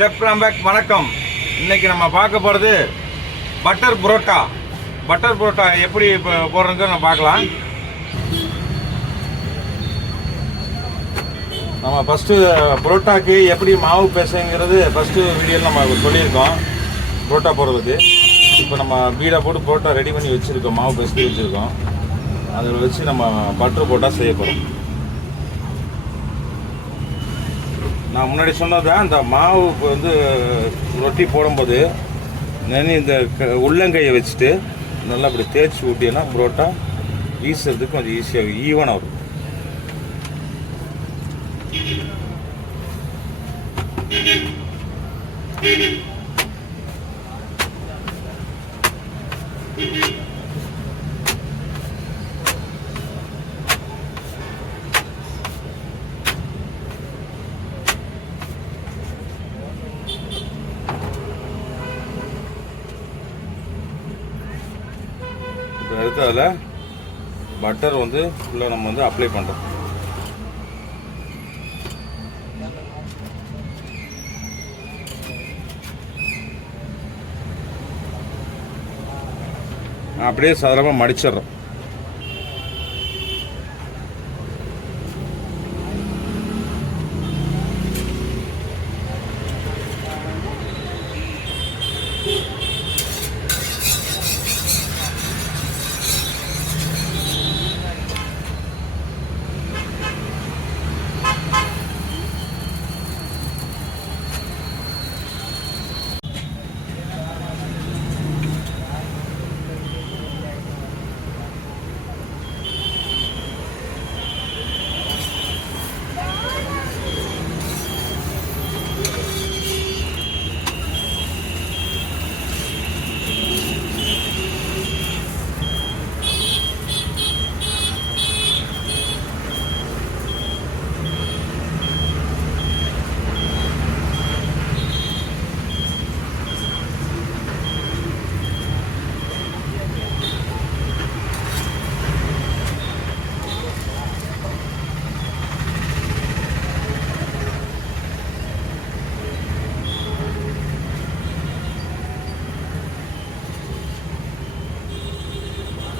Chef ராம்பேக் வணக்கம். இன்னைக்கு நம்ம பார்க்க போகிறது பட்டர் புரோட்டா. பட்டர் புரோட்டா எப்படி போடுறதுன்னு நம்ம பார்க்கலாம். நம்ம ஃபஸ்ட்டு புரோட்டாக்கு எப்படி மாவு பேசுங்கிறது ஃபஸ்ட்டு வீடியோவில் நம்ம சொல்லியிருக்கோம். புரோட்டா போடுறதுக்கு இப்போ நம்ம பீடா போட்டு புரோட்டா ரெடி பண்ணி வச்சுருக்கோம், மாவு பேசி வச்சுருக்கோம். அதில் வச்சு நம்ம பட்டர் புரோட்டா செய்ய போகிறோம். நான் முன்னாடி சொன்னதான், இந்த மாவு வந்து ரொட்டி போடும்போது இந்த உள்ளங்கையை வச்சுட்டு நல்லா அப்படி தேய்ச்சி ஊட்டினா புரோட்டா வீசுறதுக்கு கொஞ்சம் ஈஸியாக ஈவனாக வரும். அடுத்து அதில் பட்டர் வந்து ஃபுல்லாக நம்ம வந்து அப்ளை பண்ணுறோம். அப்படியே சாதாரணமாக மடிச்சிடுறோம்.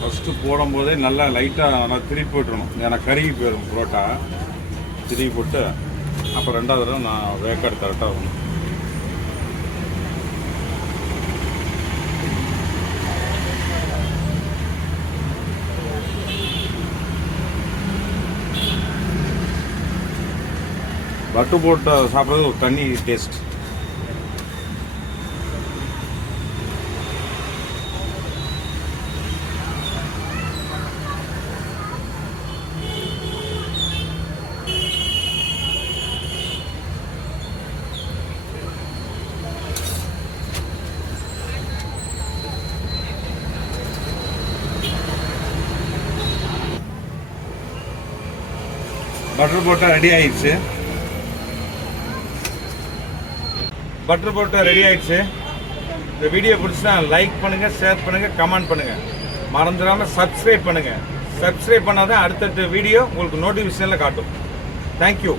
ஃபஸ்ட்டு போடும்போதே நல்லா லைட்டாக நல்லா திருப்பி போட்டுடணும். ஏன்னா கருகி போயிடும் புரோட்டா. திருப்பி போட்டு அப்புறம் ரெண்டாவது தடவை நான் வேக்காடு கரெக்டாக இருக்கணும். பட்டர் போட்டு சாப்பிட்றது ஒரு தண்ணி டேஸ்ட். பட்டர் போட்டா ரெடி ஆயிடுச்சு. பட்டர் போட்டா ரெடி ஆயிடுச்சு. இந்த வீடியோ பிடிச்சா லைக் பண்ணுங்க, ஷேர் பண்ணுங்க, கமெண்ட் பண்ணுங்க. மறந்துடாம சப்ஸ்கிரைப் பண்ணுங்க. சப்ஸ்கிரைப் பண்ணாதான் அடுத்தடுத்த வீடியோ உங்களுக்கு நோட்டிஃபிகேஷன்ல காட்டும். தேங்க்யூ.